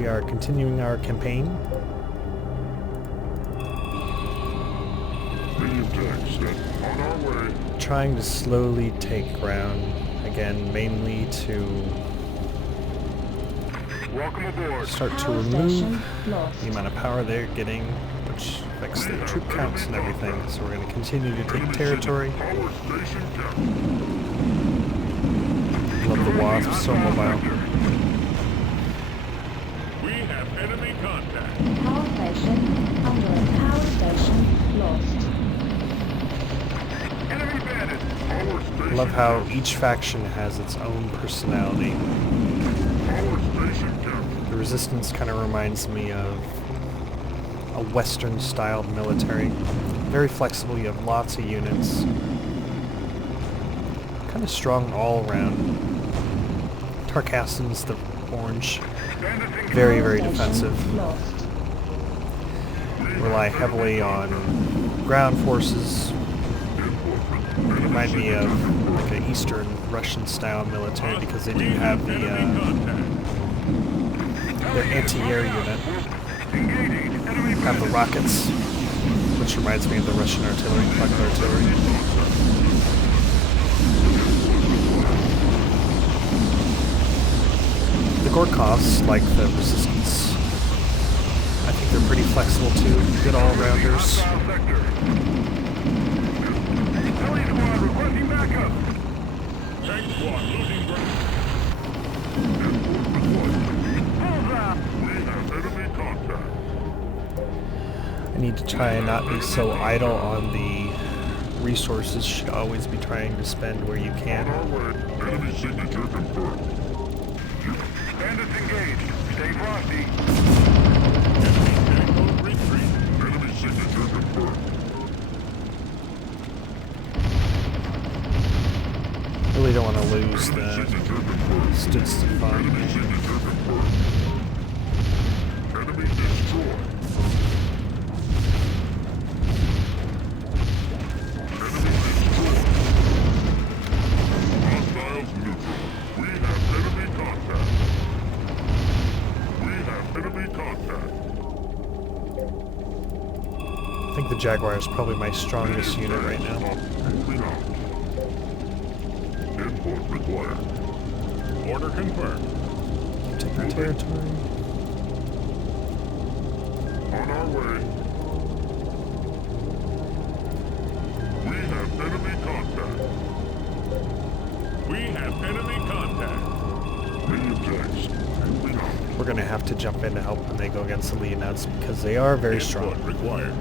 We are continuing our campaign. Trying to slowly take ground, again, mainly to start to remove the amount of power they're getting, which affects their troop counts and everything. So we're going to continue to take territory. Love the Wasp, so mobile. We have enemy contact. Power station under power station lost. Enemy bandit. Power station. Love how each faction has its own personality. Power station captured. The Resistance kind of reminds me of a Western-styled military. Very flexible, you have lots of units. Kind of strong all around. Tarkassan's the orange. Very, very defensive. Rely heavily on ground forces. Remind me of like an Eastern Russian-style military because they do have the their anti-air unit. Have the rockets, which reminds me of the Russian artillery, rocket artillery. The Gorkovs, like the Resistance, I think they're pretty flexible too. Good all-rounders. I need to try and not be so idle on the resources. Should always be trying to spend where you can. Enemy signature confirmed. Bandits engaged. Stay frosty. Enemy tango retreat. Enemy signature confirmed. Really don't want to lose the Studston farm. Enemy signature confirmed. Enemy destroyed. Enemy destroyed. Hostiles neutral. We have enemy contact. We have enemy contact. I think the Jaguar is probably my strongest unit right now. Moving out. Input required. Order confirmed. Take the territory. On our way. We have enemy contact. We have enemy contact. Medium text. Moving out. We're going to have to jump in to help when they go against the Leonids because they are very strong. Input required.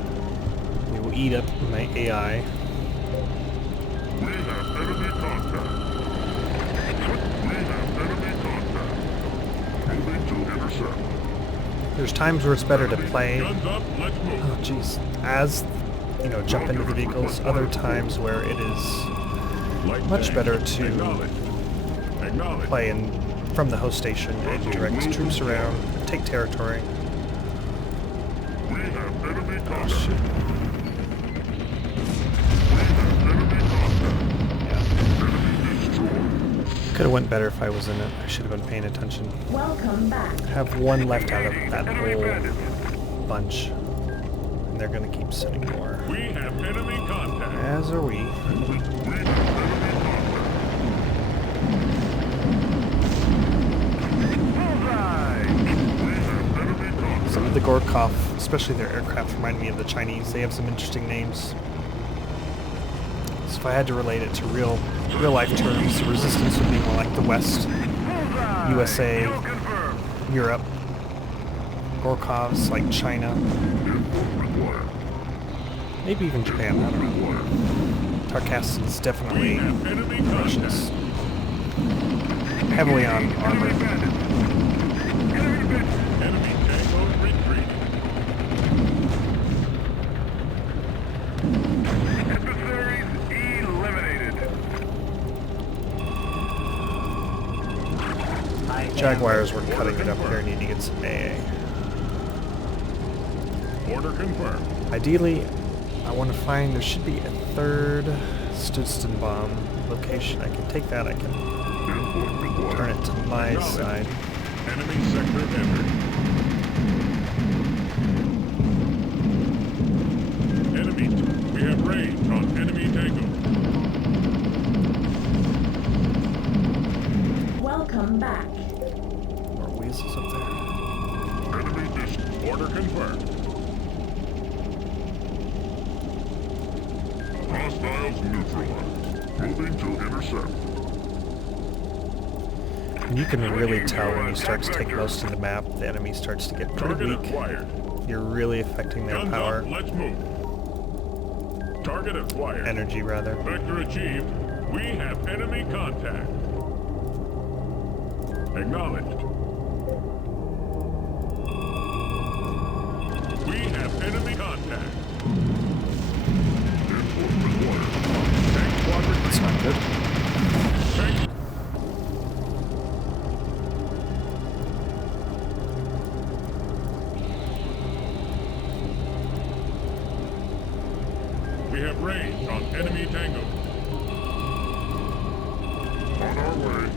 We will eat up my AI. We have enemy contact. We have enemy contact. Moving to intercept. There's times where it's better to play, Guns up, let's move. oh jeez, as, you know, jump into the vehicles. Other times where it is Light much tank. better to Acknowledge. Acknowledge. play from the host station and direct troops around, take territory. We have enemy Oh contact. shit. We have enemy contact. Yeah. Enemy destroyed. Could have went better if I was in it. I should have been paying attention. Welcome back. Have one left out of that whole bunch. And they're gonna keep sending more. We have enemy contact. As are we. We have enemy contact. Bullseye! We have enemy contact. Some of the Gorkov, especially their aircraft, remind me of the Chinese. They have some interesting names. So if I had to relate it to real life terms, the Resistance would be more like the West, Bullseye! USA, Kill confirmed. Europe. Gorkovs like China, Input required. maybe even Japan, I don't know. Tarkassan's We definitely have enemy Russians. contact. Heavily on Enemy armor. bandit. Enemy bandit. Enemy tango retreat. Adversaries eliminated. Jaguars were cutting it up here, need to get some AA. Order confirmed. Ideally, I want to find, there should be a third Studston bomb location. I can take that, I can Input required. turn it to my Acknowledged. side. Enemy sector entered. Order confirmed. Hostiles neutralized. Moving to intercept. And you can really tell when you start to take most of the map, the enemy starts to get pretty Target weak. acquired. You're really affecting their Guns power, up, let's move. Target acquired. energy rather. Vector achieved. We have enemy contact. Acknowledged. We have enemy contact. Input required. Tank quadrant. That's not good. Tank. We have range on enemy Tango. On our way.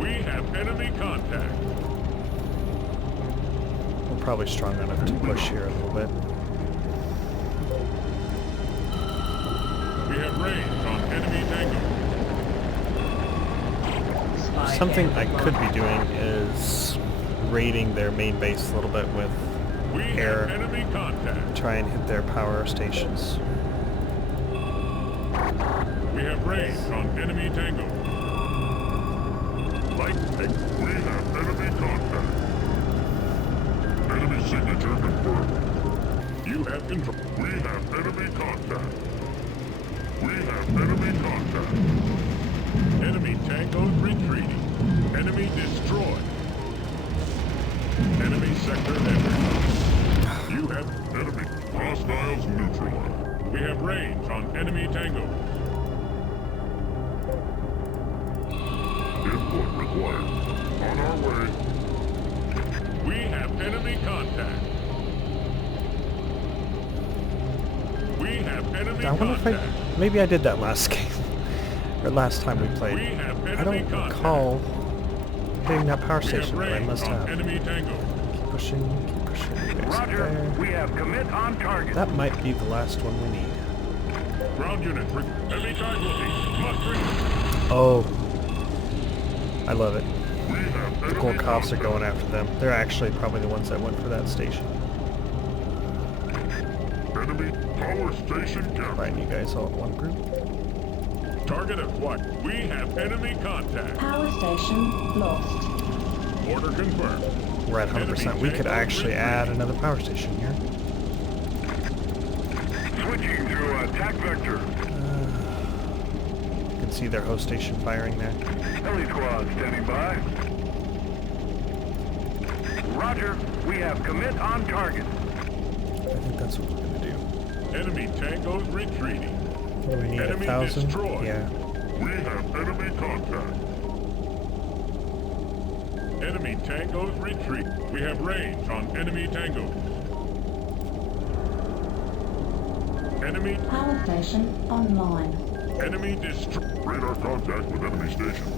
We have enemy contact. We're probably strong enough to push here a little bit. We have range on enemy Tango. Something I could be doing is raiding their main base a little bit with We air. have enemy contact. Try and hit their power stations. We have range on enemy Tango. Light tank. We have enemy contact. Enemy signature confirmed. You have control. We have enemy contact. We have enemy contact. Enemy Tango's retreating. Enemy destroyed. Enemy sector entered. You have enemy. Hostiles neutralized. We have range on enemy Tango. Input required. On our way. We have enemy contact. We have enemy I wonder if contact. maybe I did that last game, or last time we We played. have I enemy don't contact. recall hitting that power We have station, but I range must on have. enemy Tango. Keep pushing you guys up Roger, there. we have commit on target. That might be the last one we need. Ground unit. Heavy casualty. Must reach. Oh, I love it. We have The enemy gold cops are contact. going after them. They're actually probably the ones that went for that station. Enemy power station captured. Find you guys all in one group. Target acquired. We have enemy contact. Power station lost. Order confirmed. We're at 100%. We could actually add another power station here. Switching to attack vector. You can see their host station firing there. Heli squad standing by. Roger, we have commit on target. I think that's what we're gonna do. Enemy Tango's retreating. What do we need? Enemy 1,000? destroyed. Yeah. We have enemy contact. Enemy Tango's retreat. We have range on enemy Tango. Enemy Power station online. destroy. Radar contact with enemy station.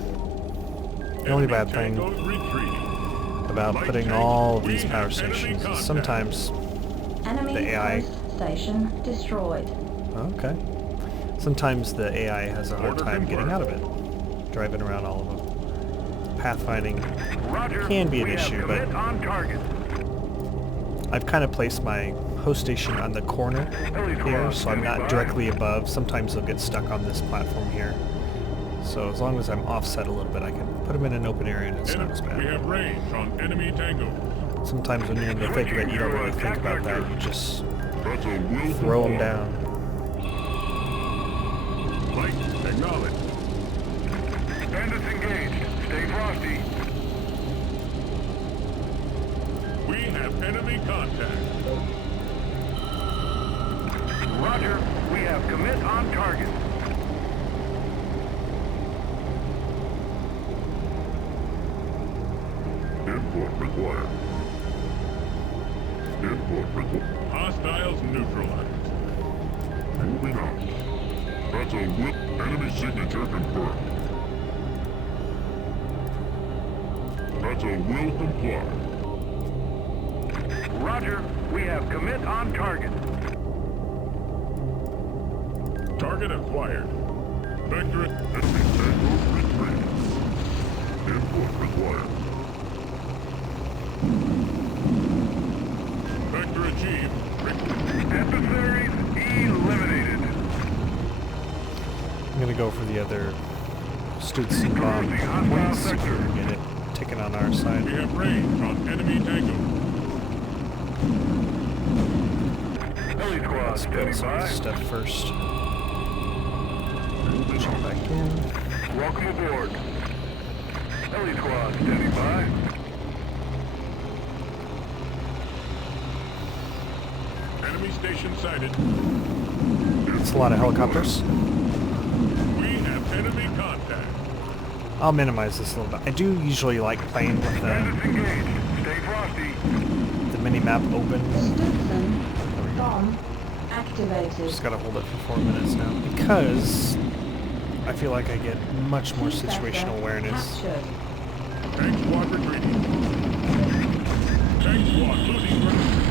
The only bad thing Tango's retreating. about Light putting tank, all of we these power have enemy stations is contact. sometimes... Enemy The AI. host station destroyed. Okay. Sometimes the AI has a hard Order time getting confirmed. out of it. Driving around all of them. Pathfinding Roger, can be an we have issue, but commit on target. I've kind of placed my host station on the corner here, so I'm not directly above. Sometimes they'll get stuck on this platform here. So as long as I'm offset a little bit, I can put them in an open area and it's not as We bad. have range on enemy Tango. Sometimes when you're in the thick of it, you don't really think about that. You just That's a will throw them down. Light acknowledged. Bandits engaged. Stay frosty. We have enemy contact. Roger, we have commit on target. Input required. Input required. Hostiles neutralized. Moving out. That's a will. Enemy signature confirmed. That's a will comply. Roger, we have commit on target. Target acquired. Vector enemy Tango retreat. their Stutzen bomb points. See if we can get it taken on our side. We have range on enemy tango. Heli squad Let's build standing some by. stuff first. Jump back in. Welcome aboard. Heli squad standing by. Enemy station sighted. It's a lot of helicopters. We have enemy contact. I'll minimize this a little bit. I do usually like playing with Bandits engaged. Stay frosty. the mini-map open. Stutzen. Bomb activated. Just gotta hold it for 4 minutes now because I feel like I get much more Key sector situational awareness. Captured. Tank squad retreating. Tank squad losing ground.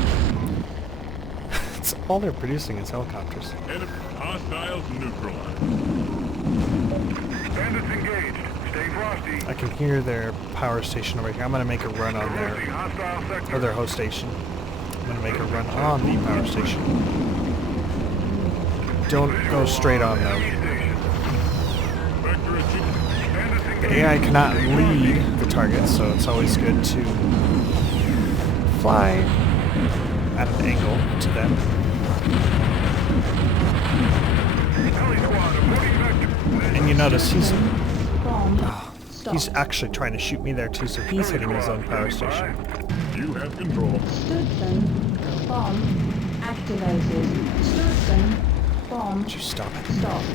It's all they're producing is helicopters. Enemy hostiles neutralized. Bandits engaged. Stay frosty. I can hear their power station over here. I'm gonna make a run on Approaching their hostile sector. or their host station. I'm gonna make a run on the power station. Don't go straight on though. Enemy station. Vector achieved. Bandits The engaged. AI cannot lead the target, so it's always good to fly at an angle to them. Heli squad avoiding vector. And you notice Bomb stopped. he's actually trying to shoot me there too, so he's hitting his own power station. You have control. Stutzen. Bomb activated. Stutzen. Bomb Would you stop it? stopped.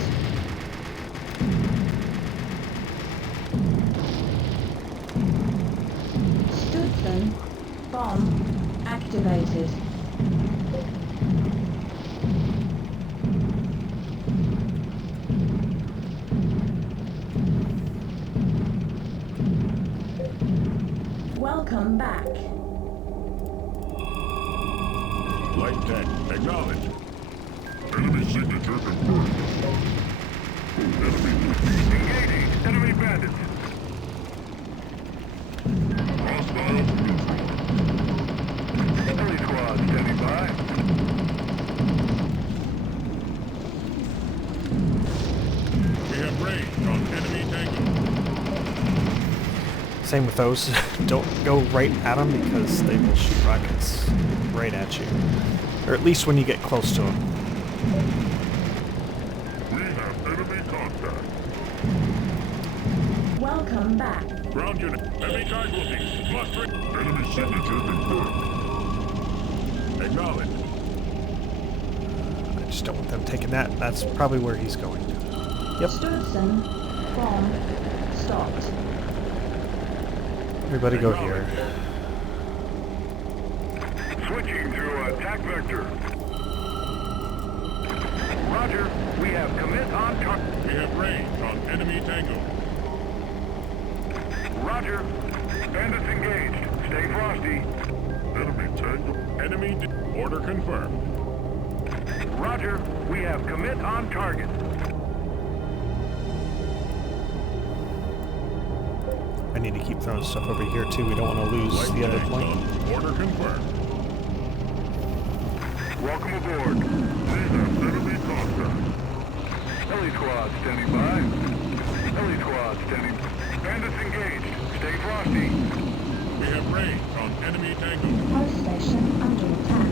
Stutzen. Bomb activated. Welcome back. Light tank acknowledged. Enemy signature confirmed. Engaging enemy bandits. Hostiles neutral. Heli squad standing by. We have range on enemy tango. Same with those. Don't go right at them because they will shoot rockets right at you. Or at least when you get close to them. We have enemy contact. Welcome back. Ground unit. Heavy casualties. Mustering. Enemy signature confirmed. Acknowledged. I just don't want them taking that. That's probably where he's going. Yep. Stutzen. Bomb stopped. Everybody go here. Switching to attack vector. Roger. We have commit on target. We have range on enemy tango. Roger. Bandits engaged. Stay frosty. Enemy tango. Order confirmed. Roger. We have commit on target. I need to keep throwing stuff over here too. We don't want to lose Light the other tanks point. on. Order confirmed. Welcome aboard. We have enemy contact. Heli squad standing by. Heli squad standing. Bandits engaged. Stay frosty. We have range on enemy tango. Host station under attack.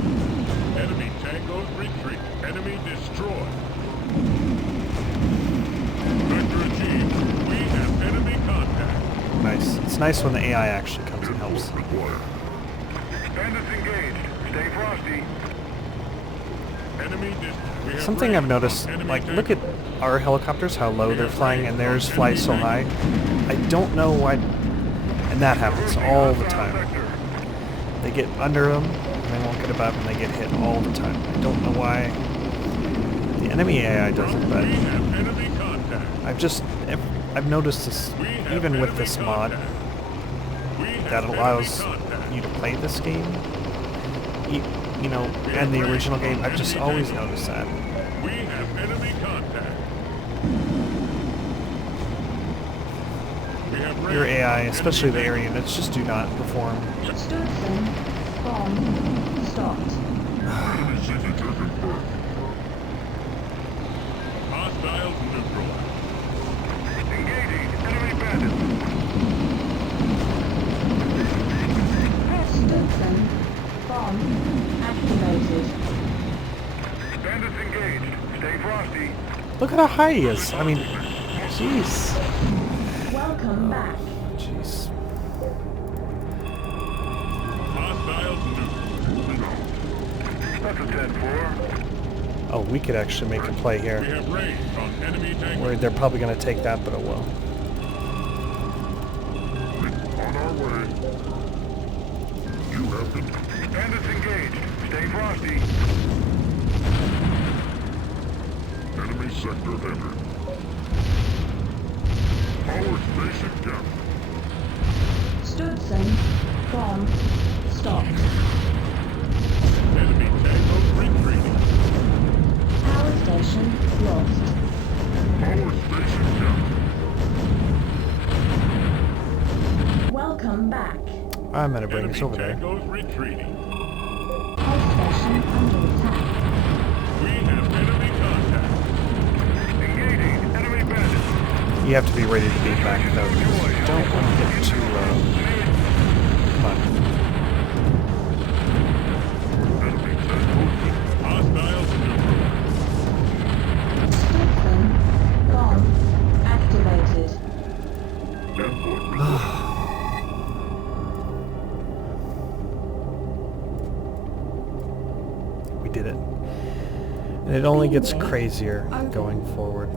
Enemy tangos retreat. Enemy destroyed. Vector achieved. We have enemy contact. Nice. It's nice when the AI actually comes and helps. Bandits engaged. Stay frosty. Enemy we have Something range I've noticed, on enemy like, look at tango. our helicopters, how low they're flying, and theirs fly so high. I don't know why, and that happens all the time. They get under them, and they won't get above, and they get hit all the time. I don't know why the enemy AI doesn't, but We have enemy contact. I've noticed this We have even with enemy this mod contact. We have that allows enemy contact. you to play this game, you know, and the original game. I've just always noticed that. We have enemy contact. We have Your range AI, on especially the enemy area units, just do not perform. Stutzen. Bomb stopped. Enemy signature confirmed. Hostiles neutralized. Look at how high he is. I mean, jeez. Welcome back. Jeez. Hostiles new. That's a 10-4. Oh, we could actually make a play We here. have range on enemy tank. Worried they're probably going to take that, but oh well. On our way. You have been. Bandits engaged. Stay frosty. Enemy sector entered. Power station captured. Stützen. Bomb. Stopped. Enemy tank retreating. Power station lost. Power station captured. Welcome back. I'm going to bring this over Enemy there. tangos retreating. Power station under attack. We have enemy contact. Engaging. Enemy bandits. You have to be ready to beat back, though, because you don't want to get too come on. Enemy tangos. Hostiles neutralized. Stützen. Bomb activated. Input required. We did it. And it only gets crazier going forward.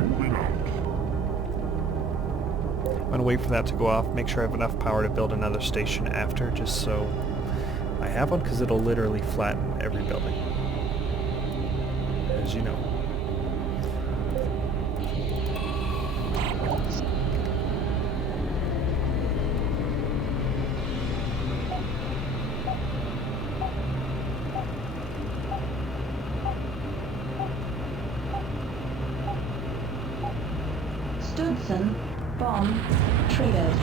Moving out. I'm going to wait for that to go off, make sure I have enough power to build another station after, just so I have one, because it'll literally flatten every building. As you know. Stützen. Bomb triggered.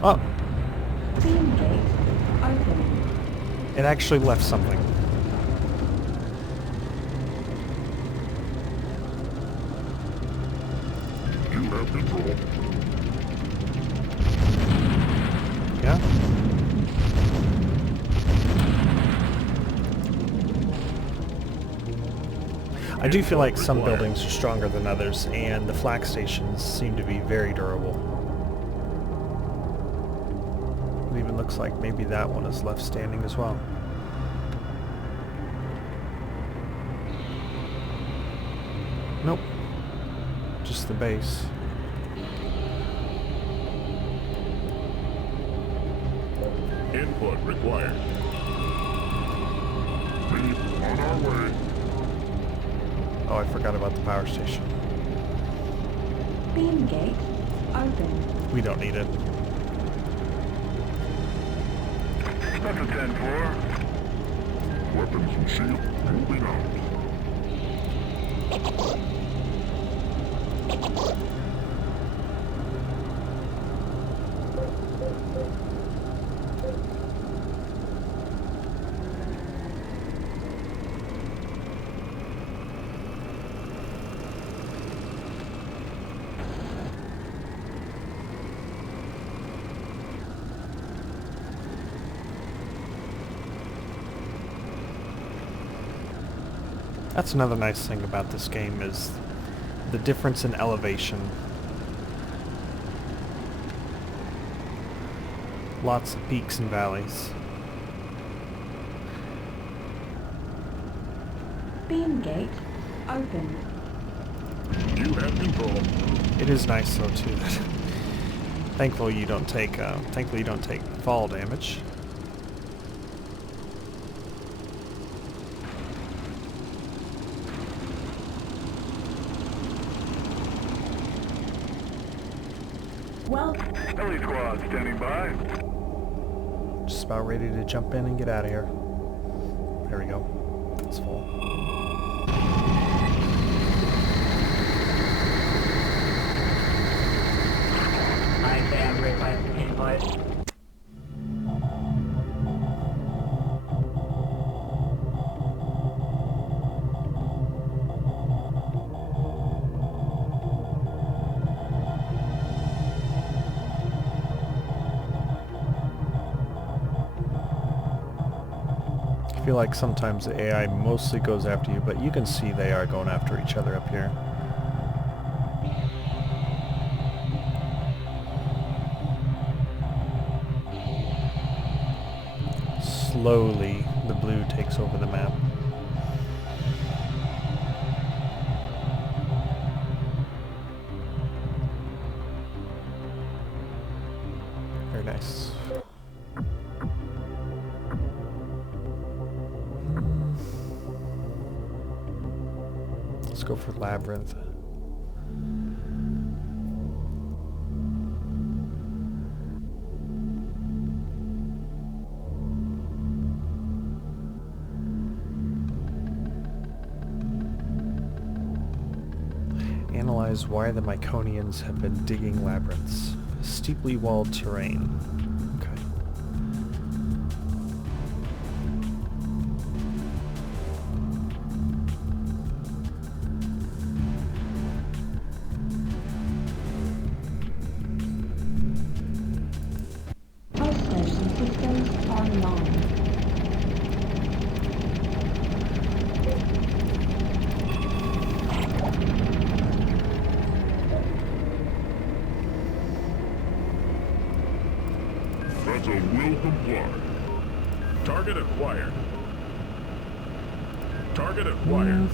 Oh, Beam gate open. it actually left something. You have control. Yeah? I do feel like some buildings are stronger than others, and the flak stations seem to be very durable. It even looks like maybe that one is left standing as well. Nope. Just the base. Input required. Leave on our way. Oh, I forgot about the power station. Beam gate open. We don't need it. That's a 10-4. Weapons and shield moving out. That's another nice thing about this game is the difference in elevation. Lots of peaks and valleys. Beam gate open. You have control. It is nice though too that thankfully you don't take fall damage. Well, Heli squad standing by. Just about ready to jump in and get out of here. There we go. It's full. I am requesting input. feel like sometimes the AI mostly goes after you, but you can see they are going after each other up here. Slowly, the blue takes over the map. Very nice. Let's go for Labyrinth. Analyze why the Mykonians have been digging labyrinths. Steeply walled terrain. Okay. House station systems online. That's a will comply. Target acquired. Target acquired.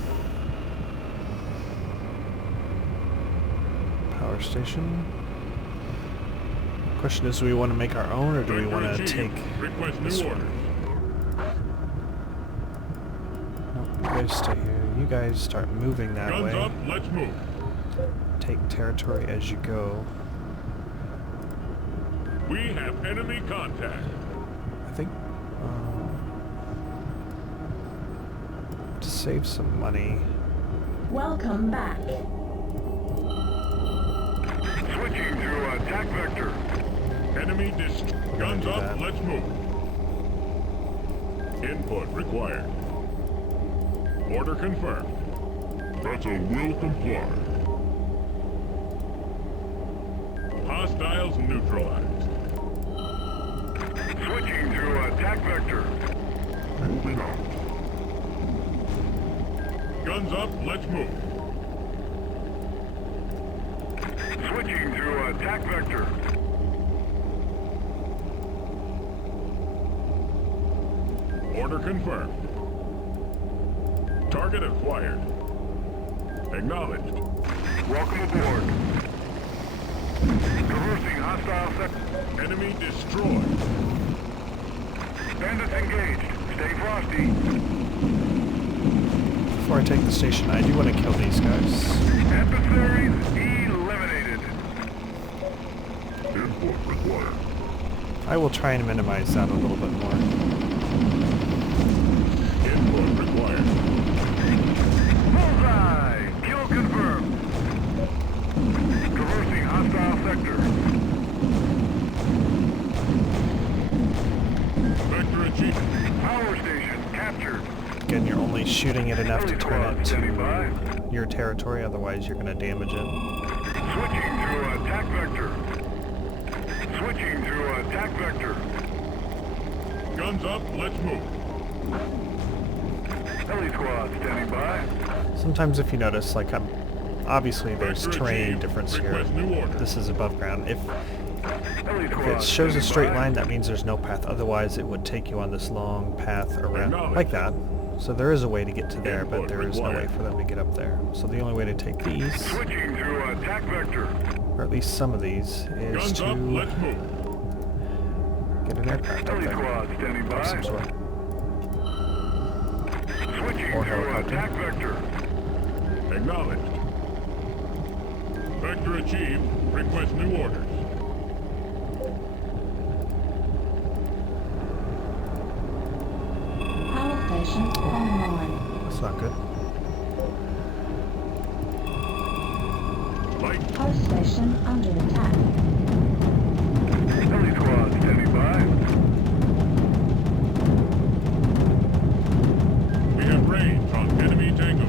Power station. Question is, do we want to make our own, or do we want to take Request this new one? orders. Nope, you guys stay here. You guys start moving that Guns way. up, let's move. Take territory as you go. We have enemy contact. I think to save some money. Welcome back. Switching to attack vector. Enemy Guns do up, that. let's move. Input required. Order confirmed. That's a will comply. Hostiles neutralized. Switching to attack vector. Moving on. Guns up, let's move. Switching to attack vector. Order confirmed. Target acquired. Acknowledged. Welcome aboard. Traversing hostile sector. Enemy destroyed. Bandits engaged. Stay frosty. Before I take the station, I do want to kill these guys. Adversaries eliminated. Input required. I will try and minimize that a little bit more. Input required. Bullseye! Kill confirmed. Traversing hostile sector. Vector achieved. Power station captured. Again, you're only shooting it enough to turn it Standing by. to your territory, otherwise you're going to damage it. Switching to attack vector. Switching to attack vector. Guns up, let's move. Heli squad standing by. Sometimes if you notice, like obviously there's Vector terrain achieved. difference here. Request new order. This is above ground. If Heli squad it shows a standing straight by. line, that means there's no path. Otherwise it would take you on this long path around, Acknowledged. like that. So there is a way to get to there, but Input there is no way required. for them to get up there. So the only way to take these, Switching to attack vector. or at least some of these, is Guns to up, let's move. get an aircraft up Heli there squad standing of some by. sort. Switching Or to helicopter. attack vector. Acknowledged. Vector achieved. Request new orders. Power station online. That's not good. Light. House station under attack. Heli squad standing by. We have range on enemy tango.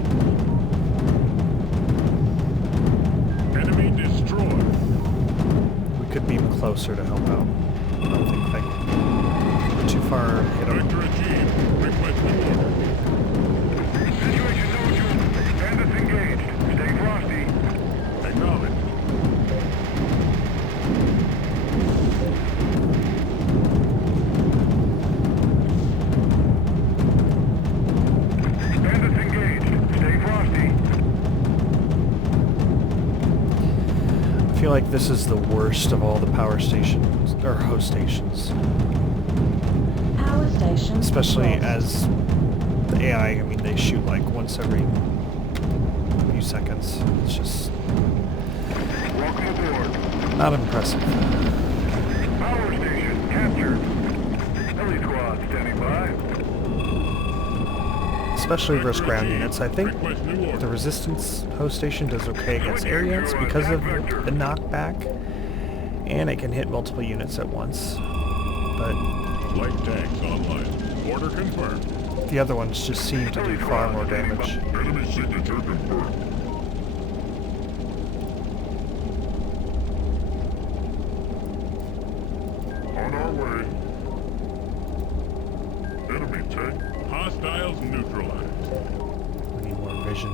Enemy destroyed. We could beam closer to help out. I don't think we're too far hit them. Vector achieved. Request Request new order. Situation neutral. Bandits engaged. Stay frosty. Acknowledged. Bandits engaged. Stay frosty. I feel like this is the worst of all the power stations, or host stations. Power station. Especially lost. as the AI, I mean, they shoot like once every few seconds. It's just Welcome aboard. not impressive. Power station captured. Heli squad standing by. Especially versus ground units. I think Request new order. the resistance host station does okay against air units because of the knockback, and it can hit multiple units at once. But Light tanks online. Order confirmed. the other ones just seem to do far more damage. Enemy signature confirmed. On our way. Enemy tank. Hostiles neutralized. We need more vision.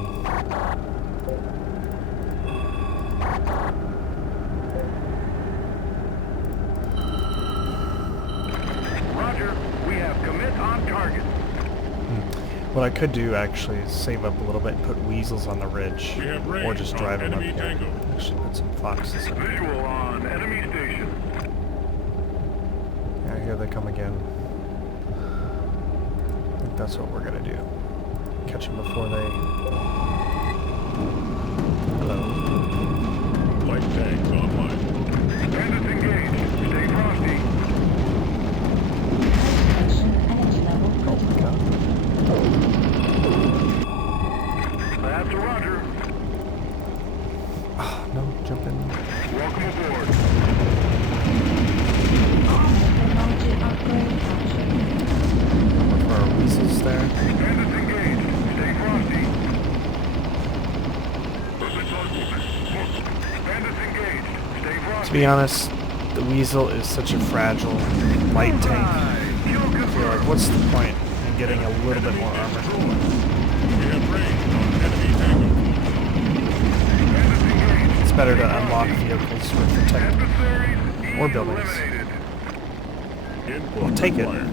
Roger. We have commit on target. What I could do actually is save up a little bit and put weasels on the ridge, We have or range just on drive them up enemy here. tango. Actually put some foxes in. Visual on enemy station. Yeah, here they come again. I think that's what we're gonna do. Catch them before they... Hello. Light tanks online. Bandits engaged. Stay frosty. Power station energy level Oh my critical. god. That's a roger. Oh, no, jump in. Welcome aboard. Technology upgrade captured. Look for our weasels there. Bandits engaged. Stay frosty. Bandits engaged. Stay frosty. To be honest, the weasel is such a fragile, light tank. Kill I feel like, confirmed. what's the point in getting a little bit more armor? We have range on enemy tango. Bandits engaged. It's better to unlock vehicles with the tech. Adversaries Or buildings. eliminated. Input I'll take it. required.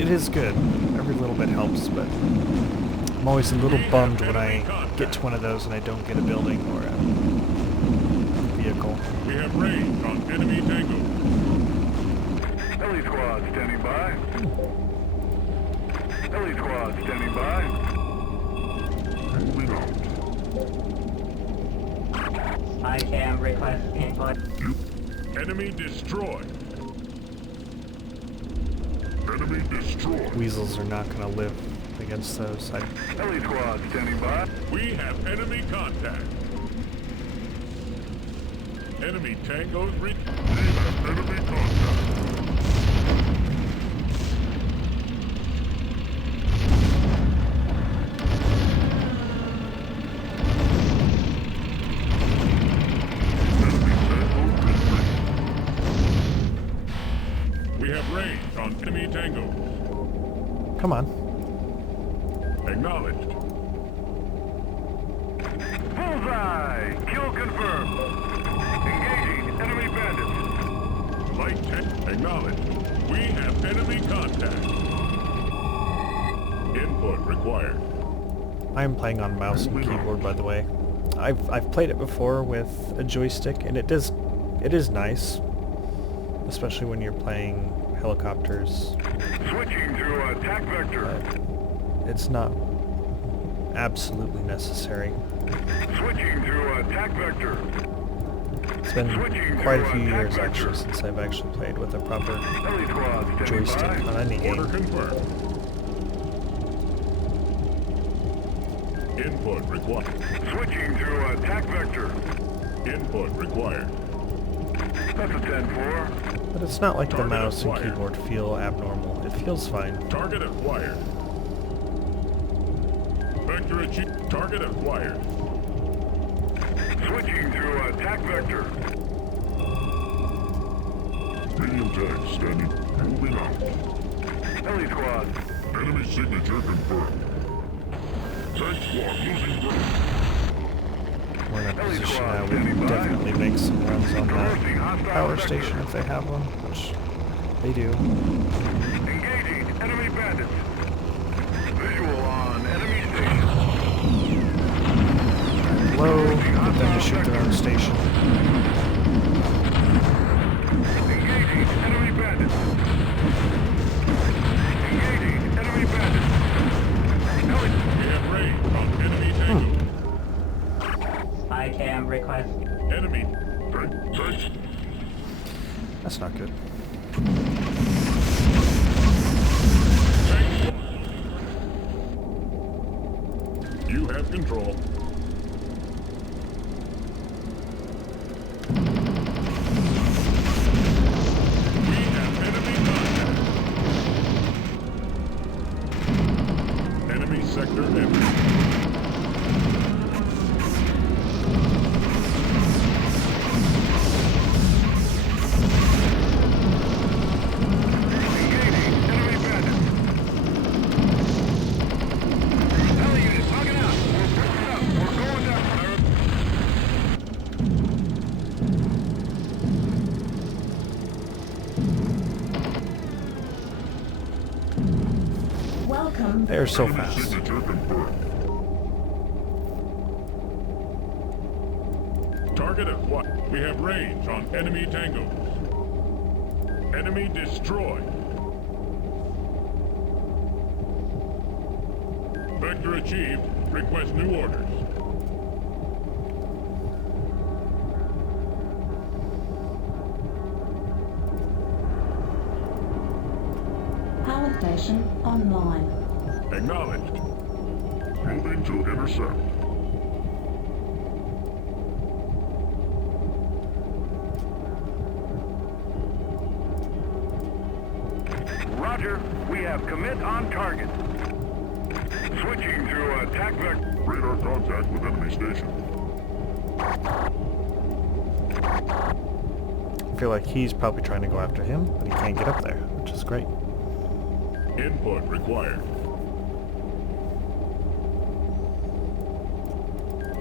It is good. Every little bit helps, but I'm always a little bummed when I get to one of those and I don't get a building or a vehicle. We have range on enemy tango. Heli squad standing by. Heli squad standing by. Moving out. I can request input. Enemy destroyed. Enemy destroyed. Weasels are not going to live against those. Heli squad standing by. We have enemy contact. Enemy tangos reach. We have enemy contact. Enemy tangos retreat. We have range on enemy tangos. Come on. Acknowledged. Bullseye! Kill confirmed. Engaging enemy bandits. Light tank. Acknowledged. We have enemy contact. Input required. I am playing on mouse and keyboard, by the way. I've played it before with a joystick, and it is nice, especially when you're playing helicopters. Switching to attack vector. But it's not absolutely necessary. Switching to attack vector. It's been quite a few years actually since I've actually played with a proper Heli squad standing joystick by. on any Order game. confirmed. Input required. Switching to attack vector. Input required. That's a 10-4. But it's not like the Target mouse and acquired. keyboard feel abnormal. It feels fine. Target acquired. Vector achieved. Target acquired. Switching to attack vector. Medium tank standing. Moving out. Heli squad. Enemy signature confirmed. Tank squad losing ground. We're in a position now we can definitely make some runs on that power station if they have one, which they do. Engaging enemy bandits. Visual on enemy station. Low, get them to shoot their own station. Engaging enemy bandits. Engaging enemy bandits. We have range on enemy tango. ICAM request. Enemy. Tank. That's not good. Tank squad. You have control. We have enemy contact. Enemy sector entered. Welcome. They're so Enemy fast. signature confirmed. Target at what? We have range on enemy tangos. Enemy destroyed. Vector achieved. Request new orders. Power station online. Acknowledged. Moving to intercept. Roger, we have commit on target. Switching to attack vector. Radar contact with enemy station. I feel like he's probably trying to go after him, but he can't get up there, which is great. Input required.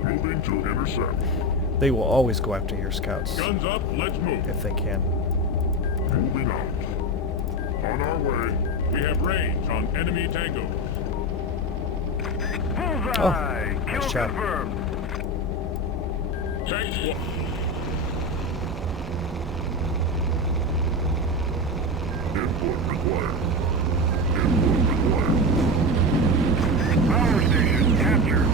Moving to intercept. They will always go after your scouts Guns up, let's move. if they can. Moving out. On our way. We have range on enemy tangos. Bullseye! Oh, Kill nice shot. confirmed. Tank squad. Input required. Input required. Power station captured.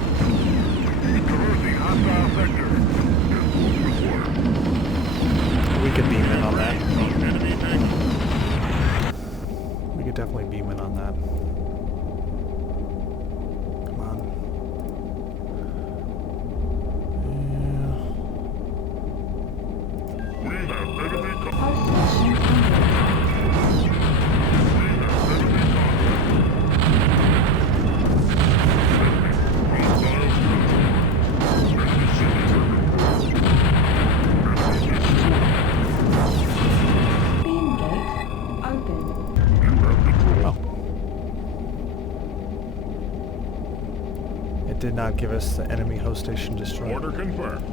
Traversing hostile sector. Input required. We could beam in on that. Range on enemy tangos. We could definitely beam in on that. Come on. We have enemy contact. Power station online. Beam gate open. Oh. It did not give us the enemy host station destroyed. Order confirmed.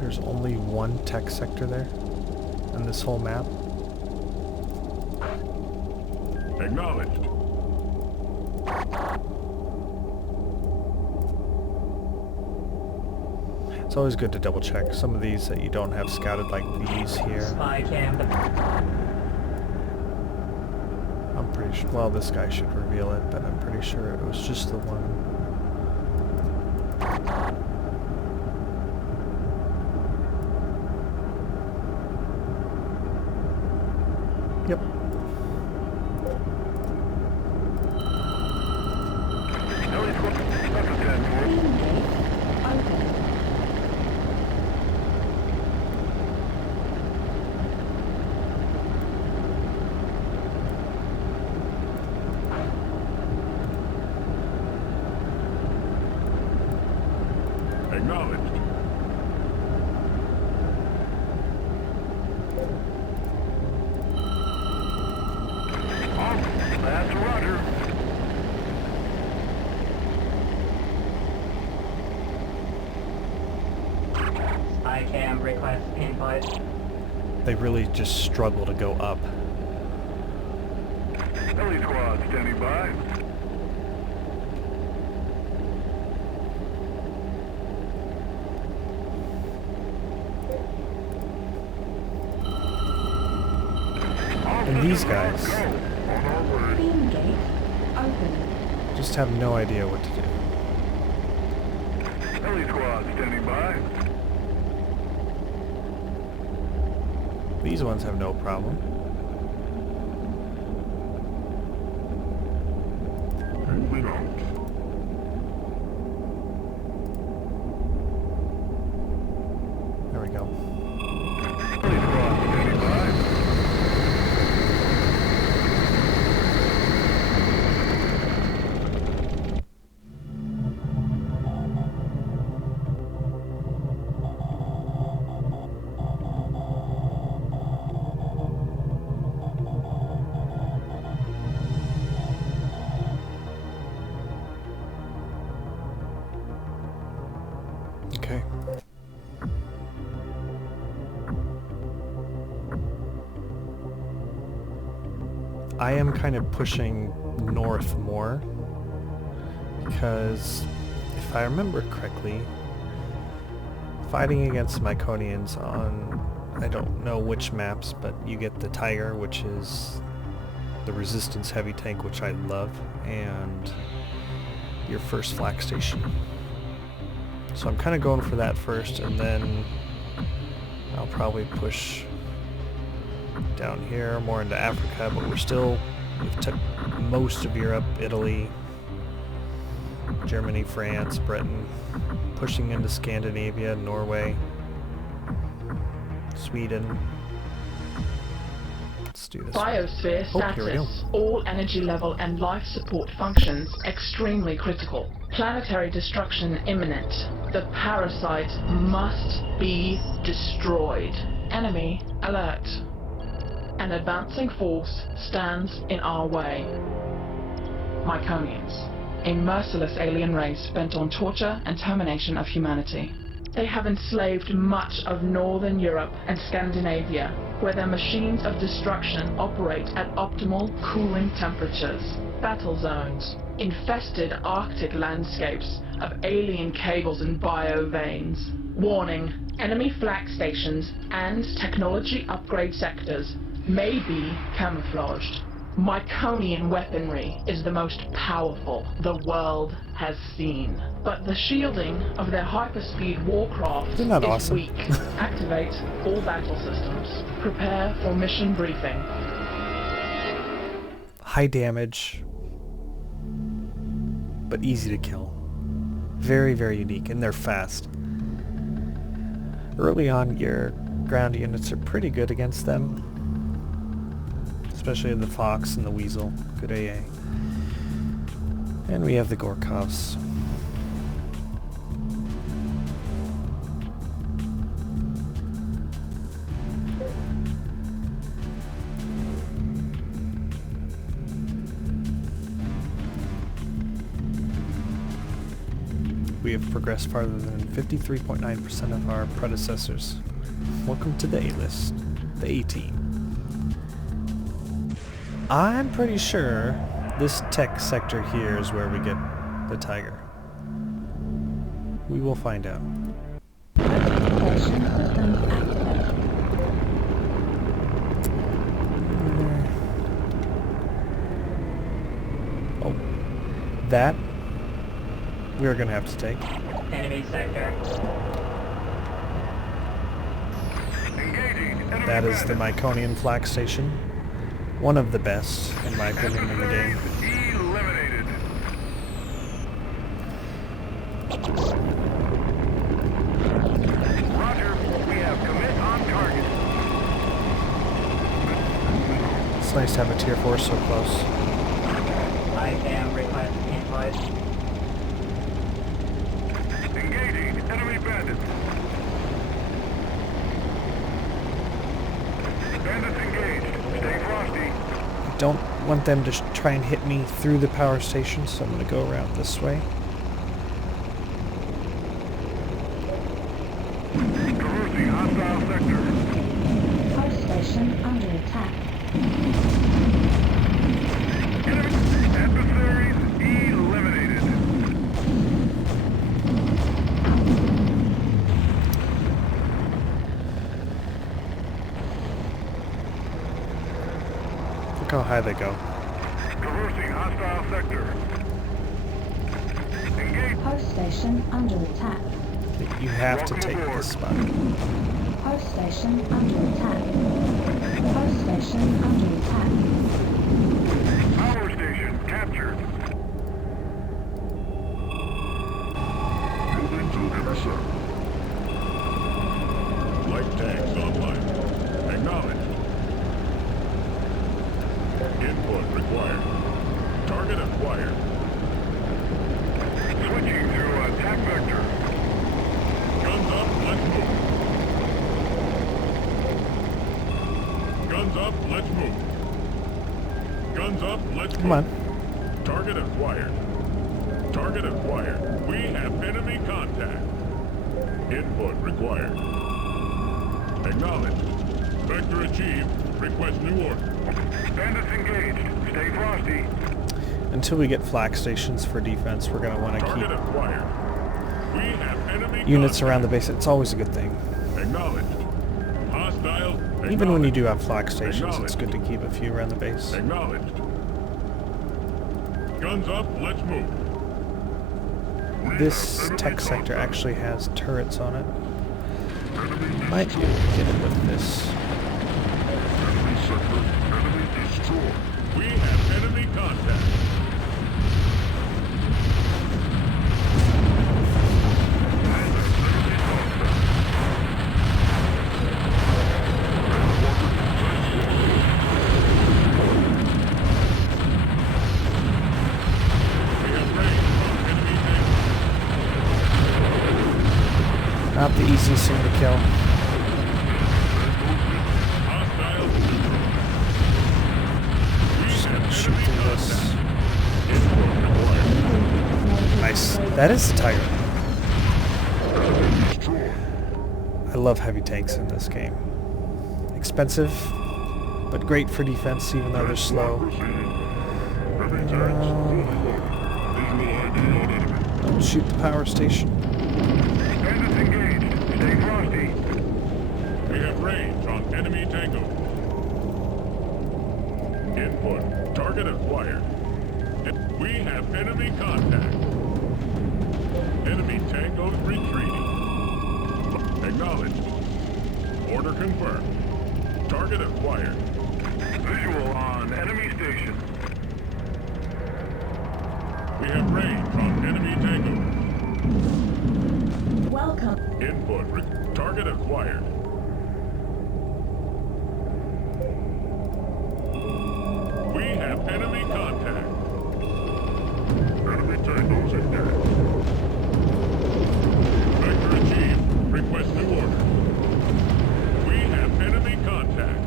There's only one tech sector there in this whole map. Acknowledged. It's always good to double check some of these that you don't have scouted, like these here. ICAM. I'm pretty sure, well, this guy should reveal it, but I'm pretty sure it was just the one. Yep. Heli squad. Sector 10 Beam gate open. ICAM request input. They really just struggle to go up. Heli squad standing by. And these guys On our way. Beam gate open. just have no idea what to do. Heli squad standing by. These ones have no problem. Moving out. There we go. Heli squad standing by. Okay. I am kind of pushing north more because if I remember correctly, fighting against Mykonians on, I don't know which maps, but you get the Tiger, which is the resistance heavy tank, which I love, and your first flak station. So I'm kind of going for that first, and then I'll probably push down here, more into Africa, but we've took most of Europe, Italy, Germany, France, Britain, pushing into Scandinavia, Norway, Sweden. Let's do this. Biosphere Oh, here we go. status. All energy level and life support functions extremely critical. Planetary destruction imminent. The parasite must be destroyed. Enemy alert. An advancing force stands in our way. Mykonians, a merciless alien race bent on torture and termination of humanity. They have enslaved much of Northern Europe and Scandinavia, where their machines of destruction operate at optimal cooling temperatures. Battle zones, infested Arctic landscapes of alien cables and bio-veins. Warning, enemy flak stations and technology upgrade sectors may be camouflaged. Mykonian weaponry is the most powerful the world has seen. But the shielding of their hyperspeed warcraft Isn't that is awesome? weak. Activate all battle systems. Prepare for mission briefing. High damage, but easy to kill. Very, very unique, and they're fast. Early on, your ground units are pretty good against them. Especially the Fox and the Weasel. Good AA. And we have the Gorkovs. We have progressed farther than 53.9% of our predecessors. Welcome to the A-list, the A-team. I'm pretty sure this tech sector here is where we get the Tiger. We will find out. Propulsion systems activated. Oh, that we're gonna have to take. Enemy sector. Engaging. Enemy That is the bandits. Mykonian flak station. One of the best, in my opinion, in the game. Eliminated. Roger. We have commit on target. It's nice to have a tier 4 so close. ICAM request input. Engaging. Enemy bandits. Bandits engaged. Stay frosty. I don't want them to try and hit me through the power station, so I'm going to go around this way. Traversing station under attack. Adversaries eliminated. Look how high they go. Traversing hostile sector. Engage. Post station under attack. You have to take this spot. Post station under attack. Post station under attack. Power station captured. Moving to intercept. Light tanks online. Acknowledged. Input required. Target acquired. Switching to attack vector. Guns up, let's move. Guns up, let's move. Guns up, let's move. Come on. Target acquired. Target acquired. We have enemy contact. Input required. Acknowledged. Vector achieved. Request new order. Bandits engaged. Stay frosty. Until we get flak stations for defense, we're going to want to Target keep acquired. We have enemy units contact. around the base. It's always a good thing. Acknowledged. Hostile. Even when you do have flak stations, it's good to keep a few around the base. Acknowledged. Guns up, let's move. This tech sector actually has turrets on it. Might be able to get it with this. Enemy sector. Enemy destroyed. We have enemy contact. Not the easiest thing to kill. Just gonna shoot through this. Nice. That is the Tiger. I love heavy tanks in this game. Expensive, but great for defense even though they're slow. Don't shoot the power station. Bandits engaged. Stay frosty. We have range on enemy tango. Input. Target acquired. We have enemy contact. Enemy tango retreating. Acknowledged. Order confirmed. Target acquired. Visual on enemy station. We have range on enemy tango. Welcome. Input. Target acquired. We have enemy contact. Enemy tangos engaged. Vector achieved. Request new order. We have enemy contact.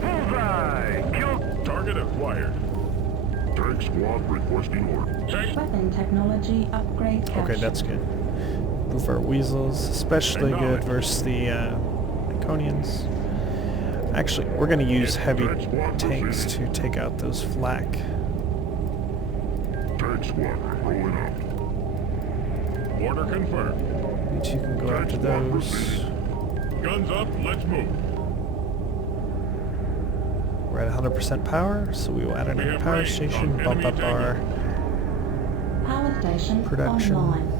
Bullseye. Kill. Target acquired. Tank squad requesting order. Tank. Weapon technology upgrade captured. Okay, that's good. Move our weasels, especially good versus the Mykonians. Actually, we're going to use heavy tanks to take out those flak. Tank squad rolling out. Order confirmed. You two can go after those. Guns up, let's move. We're at 100% power, so we will add another power station, bump up our Power station production. online.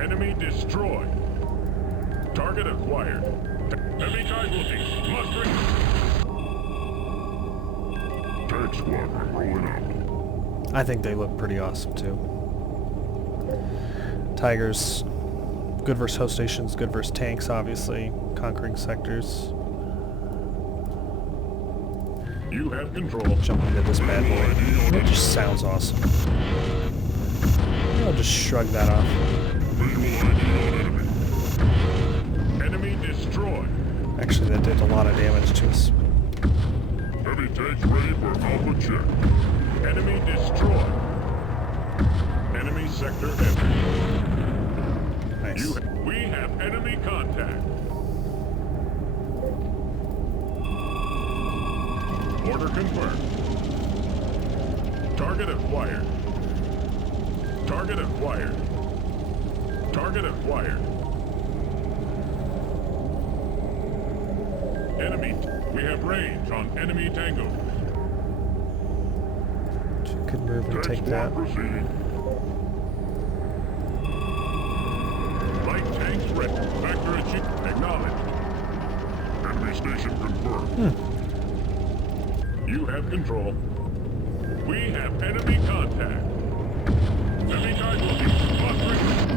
Enemy destroyed. Target acquired. Heavy casualties. Mustering. Tank squadron rolling out. I think they look pretty awesome too. Tigers, good versus host stations, good versus tanks, obviously, conquering sectors. You have control. Jump into this bad boy. It just sounds awesome. Maybe I'll just shrug that off. Enemy destroyed. Actually, that did a lot of damage to us. Heavy tanks ready for alpha check. Enemy destroyed. Enemy sector entered. Nice. We have enemy contact. Order confirmed. Target acquired. Target acquired. Target acquired. Enemy. We have range on enemy tango. Could move and take that. Proceeding. Light tanks ready. Factor achieved. Acknowledged. Enemy station confirmed. You have control. We have enemy contact. Enemy casualty.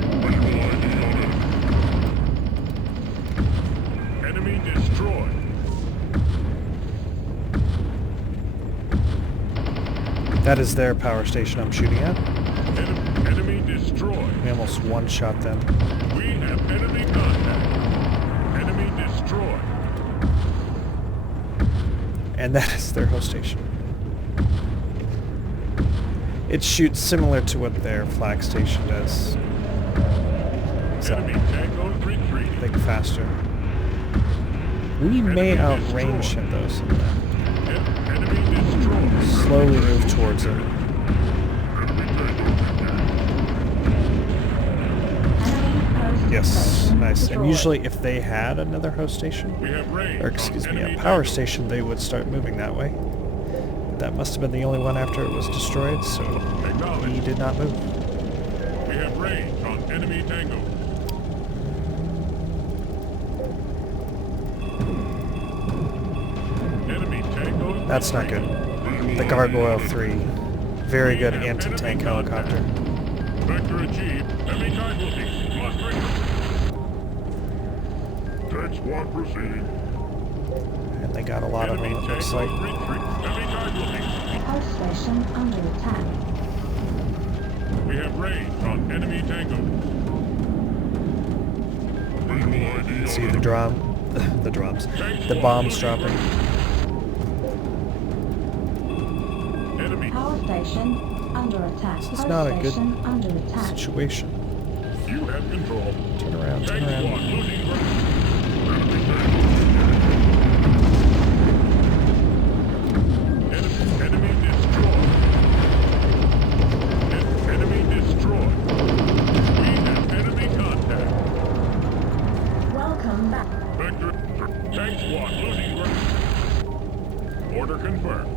Enemy destroyed. That is their power station I'm shooting at. Enemy destroyed. We almost one-shot them. We have enemy contact. Enemy destroyed. And that is their host station. It shoots similar to what their flag station does. So, Enemy tango retreating. I think faster. We may outrange him though sometime. Enemy destroyed. Slowly move towards him. Yes, nice. And usually if they had another host station, We have range. or excuse on me, a enemy power tango. station, they would start moving that way. That must have been the only one after it was destroyed, so he Acknowledged. did not move. We have range on enemy tango. Enemy tango. That's not good. The Gargoyle 3. Very good anti-tank helicopter. Vector achieved. Enemy casualty. Mustering. Tank squad proceeding. And they got a lot of them, Enemy it looks tango like. retreat. Enemy casualty. Host station under attack. We have range on enemy tango. See the the drums, the bombs dropping. Enemy. Power station under attack. This is Host not a good station under attack. situation. You have control. Turn around, turn Tank squad around. losing ground. Enemy tango. Enemy destroyed. Enemy destroyed. We have enemy contact. Welcome back. Vector. Tank squad losing ground. Order confirmed.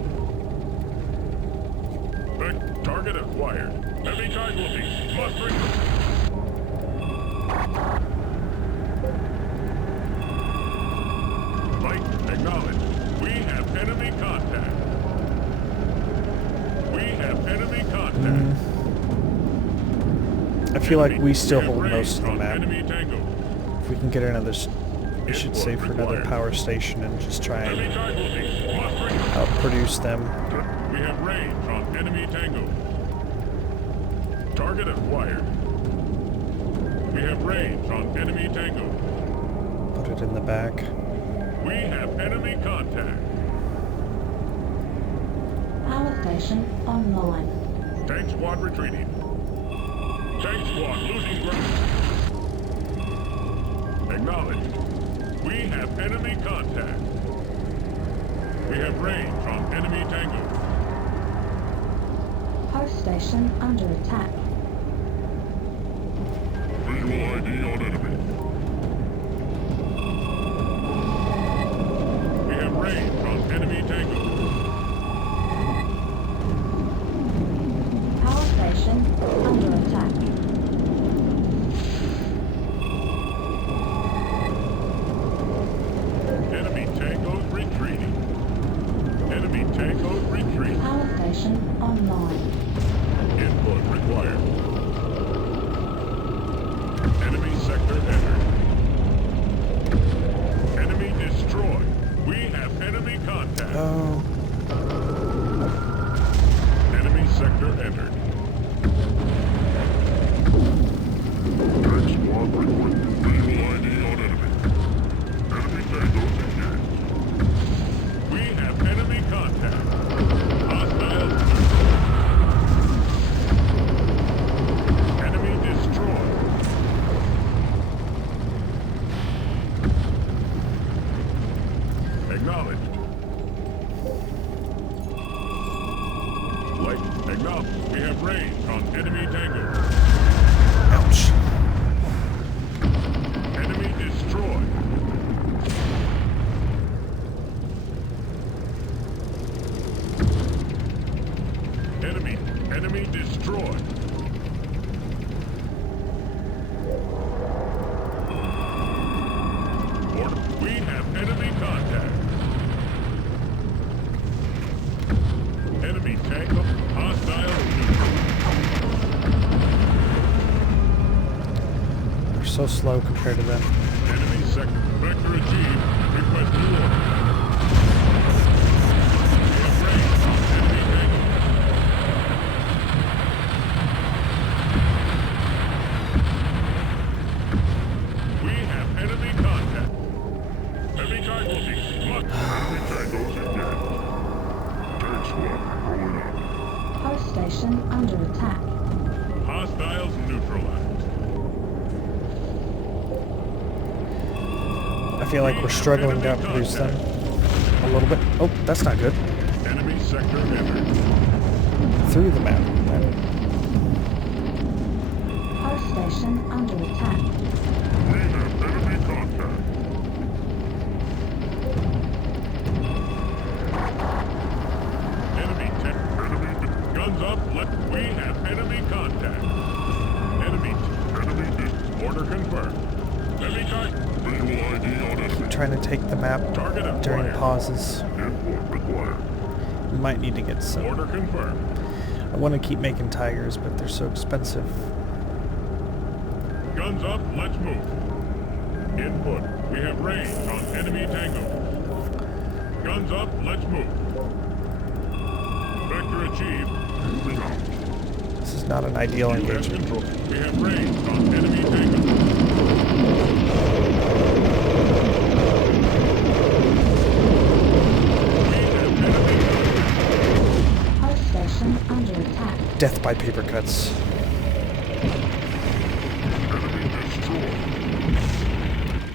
Target acquired. Heavy casualties. Mustering. Light acknowledged. We have enemy contact. We have enemy contact. I feel like we still have hold range most of the on map. Enemy tango. If we can get another, we should save for another power station and just try Heavy and casualties. Mustering. outproduce them. We have range on enemy tango. Target acquired. We have range on enemy tango. Put it in the back. We have enemy contact. Power station online. Tank squad retreating. Tank squad losing ground. Acknowledged. We have enemy contact. We have range on enemy tango. Host station under attack. Visual ID on enemy. We have range on enemy tango. Power station under attack. Enemy tangos retreating. Enemy tangos retreating. Power station online. Input required. Enemy sector We have range on enemy tango. Ouch. Enemy destroyed. Enemy destroyed. We have enemy contact. Enemy tank hostile. They're so slow compared to them. Enemy sector. Vector achieved. Request new order. We have range on enemy tango. We have enemy contact. Enemy casualties. Enemy tangos engaged. Tank squad rolling up. Post station under attack. Hostiles neutralized. I feel like we're struggling to outproduce them a little bit. Oh, that's not good. Enemy sector entered. Through the map. Post station under attack. We have enemy contact. Enemy tank. Enemy guns up. We have enemy contact. Enemy order confirmed. Enemy contact. Visual ID on enemy. Trying to take the map Target during acquired. pauses. Input required. We might need to get some. Order confirmed. I want to keep making tigers, but they're so expensive. Guns up. Let's move. Input. We have range on enemy tango. Guns up. Let's move. Vector achieved. Moving out. This is not an ideal U.S. engagement. control. We have range on enemy tango. We have enemy contact. Post station under attack. Death by paper cuts. Enemy destroyed.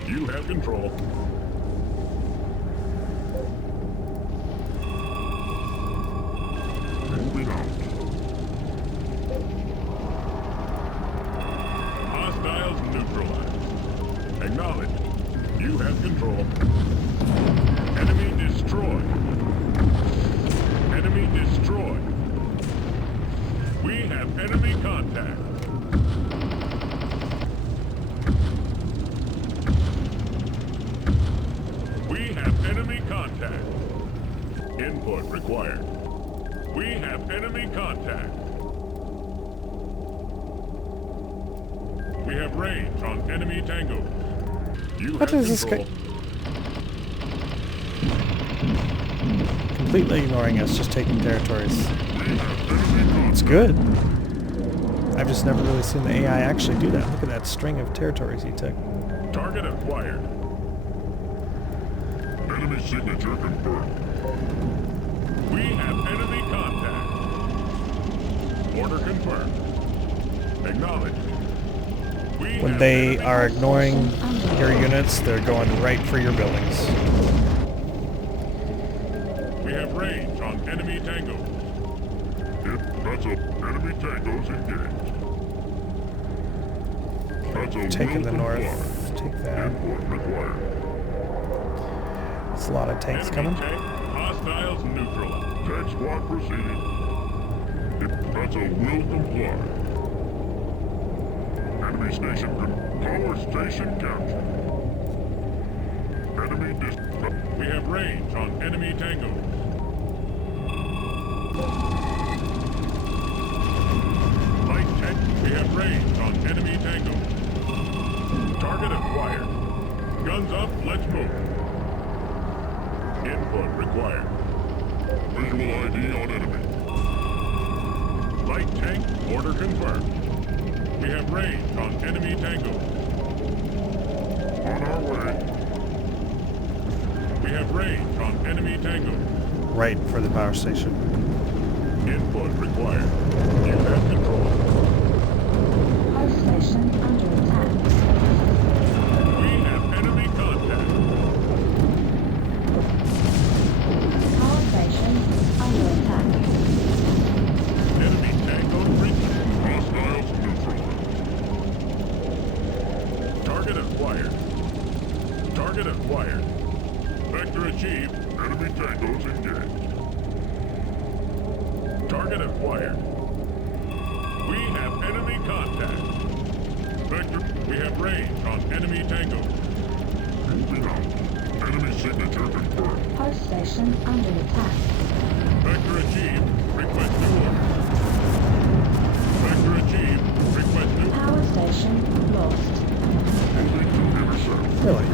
You have control. Moving out. Hostiles neutralized. Acknowledged. You have control. Enemy destroyed. Enemy destroyed. We have enemy contact. We have enemy contact. Input required. We have enemy contact. We have range on enemy tango. You What have is this control. guy? Completely ignoring us, just taking territories. We have enemy contact. It's good. I've just never really seen the AI actually do that. Look at that string of territories he took. Target acquired. Enemy signature confirmed. We have enemy contact. Order confirmed. Acknowledged. We When have they enemy are contact. ignoring your units, they're going right for your buildings. We have range on enemy tango. That's a enemy tangos engaged. That's a Taking the will north. comply. Take that. Input required. It's a lot of tanks coming. Enemy tank, hostiles neutralized. Tank squad proceeding. That's a will comply. Enemy station power station captured. Enemy we have range on enemy tango. Light tank, we have range on enemy tango. Target acquired. Guns up, let's move. Input required. Visual ID on enemy. Light tank, order confirmed. We have range on enemy tango. On our way. We have range on enemy tango. Right for the power station. Input required. You have control. Post station under attack. We have enemy contact. Power station under attack. Enemy tango Target acquired. Vector achieved. Enemy tangos engaged. Target acquired. We have enemy contact. Vector, we have range on enemy tango. Moving out. Enemy signature confirmed. Post station under attack. Vector achieved. Request new order. Vector achieved. Request new order. Power station lost. Moving to intercept. Really?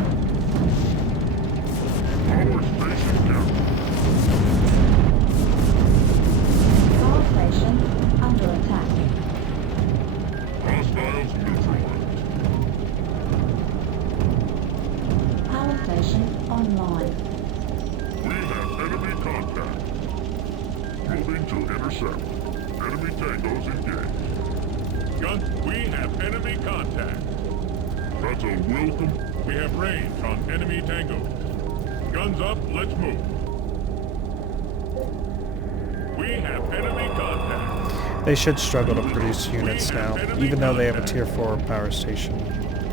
Power station down. Power station under attack. Hostiles neutralized. Power station online. We have enemy contact. Moving to intercept. Enemy tangos engaged. Gun, we have enemy contact. That's a welcome. We have range on enemy tango. Guns up, let's move. We have enemy contact. They should struggle to produce units now, even though they have a tier 4 power station.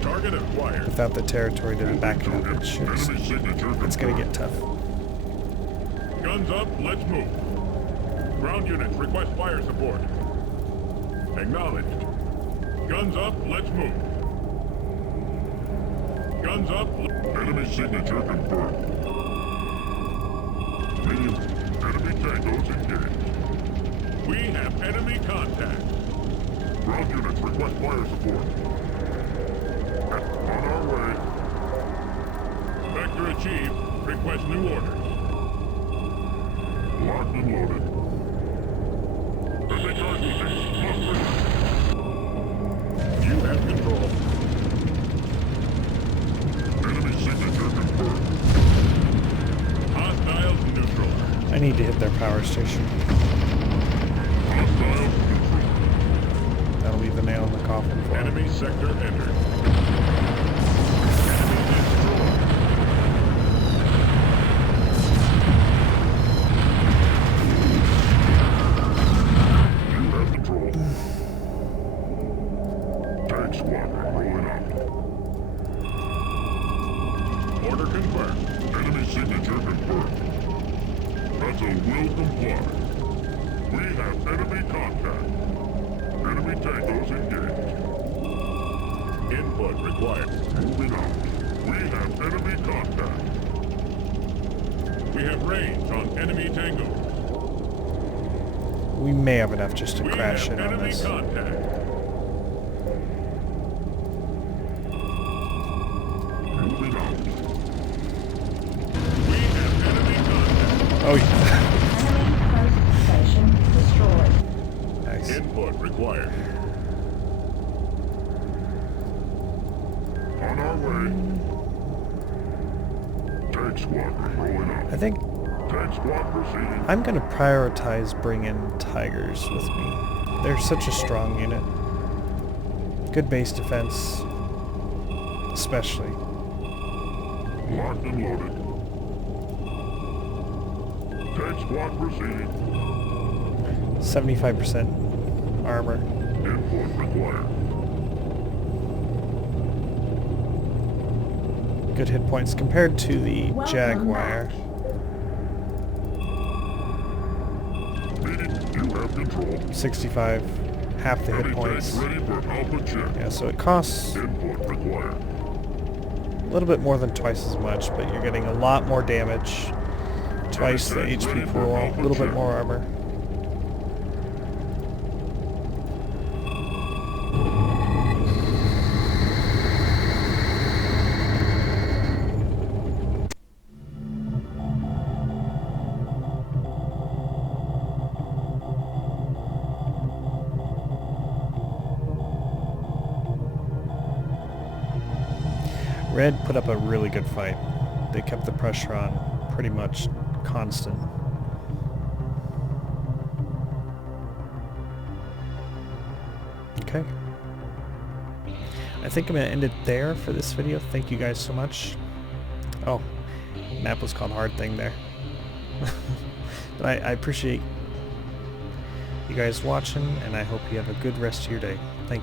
Target acquired. Without the territory to back it up, it's Enemy signature gonna confirmed. get tough. Guns up, let's move. Ground units request fire support. Acknowledged. Guns up, let's move. Guns up. Enemy signature confirmed. Medium. Enemy tangos engaged. We have enemy contact. Ground units request fire support. On our way. Vector achieved. Request new orders. Locked and loaded. Enemy target must return. You have control. Enemy signature confirmed. Hostiles neutral. I need to hit their power station. Hostiles neutral. That'll be the nail in the coffin for them. Enemy sector entered. Enemy destroyed. You have control. Tank squadron rolling out. Order confirmed. Enemy signature confirmed. That's a will comply. We have enemy contact. Enemy tangos engaged. Input required. Moving out. We have enemy contact. We have range on enemy tangos. We may have enough just to We crash have in on enemy this. contact. Moving out. We have enemy contact. Oh yeah. Enemy post station destroyed. Nice. Input required. On our way. Tank squadron rolling out. I think Tank squad proceeding. I'm going to prioritize bringing Tigers with me. They're such a strong unit. Good base defense, especially. Locked and loaded. Tank squad proceeding. 75% armor. Input required. Good hit points compared to the Welcome Jaguar. Meeting, you have control. 65, half the hit Heavy points. tanks ready for alpha check. Yeah, so it costs Input required. a little bit more than twice as much, but you're getting a lot more damage. Twice the HP pool, a little bit more armor. Red put up a really good fight. They kept the pressure on pretty much constant. Okay. I think I'm going to end it there for this video. Thank you guys so much. Oh, map was called Hard Thing there. But I appreciate you guys watching, and I hope you have a good rest of your day. Thank you.